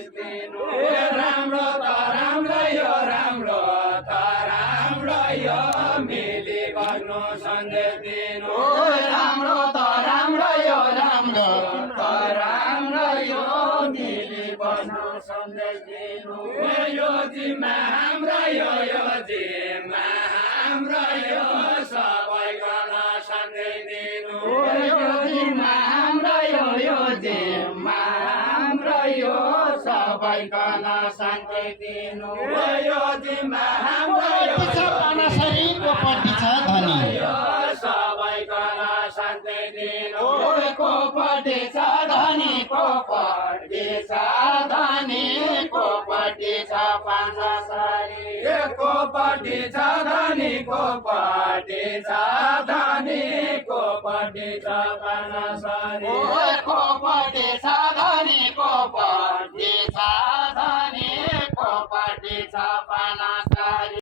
सन्देश दिनु राम्रो त राम्रो यो राम्रो त राम्रो यो मिली बस्नु सन्देश दिनु राम्रो त राम्रो यो राम्रो त राम्रो यो मिली बस्नु सन्देश दिनु यो जिम्मा हाम्रो यो जिम्मा हाम्रो यो सबैलाई सन्देश दिनु यो जिम्मा हाम्रो यो जिम्मा हाम्रो यो सबैलाई शान्ति दिनु यो जिम्मा हाम्रो यो शरीरको पट्टि छ धनी यो सबैलाई शान्ति दिनु को पट्टि छ धनीको पट्टि छ धनीको पट्टि छ पाँचसरी को पट्टि छ धनीको पट्टि छ धनीको पट्टि छ पानसरी को पट्टि छ धनीको पट्टि छ धनीको पट्टि छ पाँचसरी